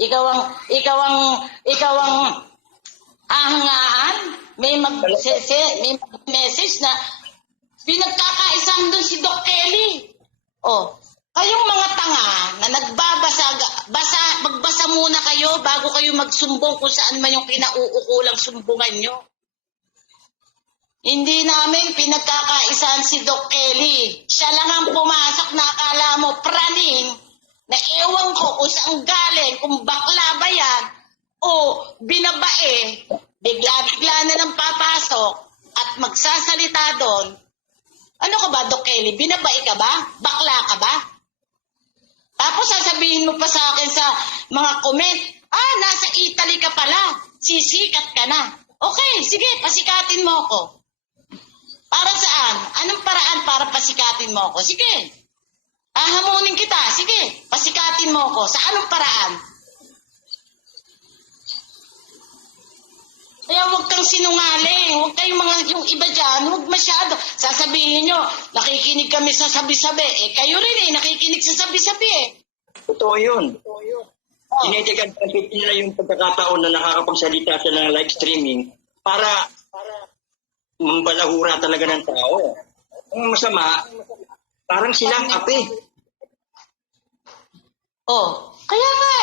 Ikaw ang hahangaan. May message na pinagkakaisahan doon si Doc Kelly. Oh, kayong mga tanga na magbasa muna kayo bago kayo magsumbong kung saan man yung kinauukulang sumbungan nyo. Hindi namin pinagkakaisahan si Doc Kelly. Siya lang ang pumasok na akala mo praning na ewan ko kung saan galing, kung bakla ba yan o binabae, bigla-bigla na lang papasok at magsasalita doon. Ano ka ba, Doc Kelly? Binabae ka ba? Bakla ka ba? Tapos sasabihin mo pa sa akin sa mga comment, nasa Italy ka pala. Sisikat ka na. Okay, sige, pasikatin mo ako. Para saan? Anong paraan para pasikatin mo ako? Sige. Hahamunin kita. Sige, pasikatin mo ako. Sa anong paraan? Kaya huwag kang sinungaling. Huwag kayong yung iba dyan, huwag masyado. Sasabihin nyo, nakikinig kami sa sabi-sabi. Kayo rin nakikinig sa sabi-sabi Totoo yun. Tinitigan nila yung pagkakataon na nakakapagsalita sila ng live streaming para mambalahura talaga ng tao. Ang masama, parang silang ape. Kaya nga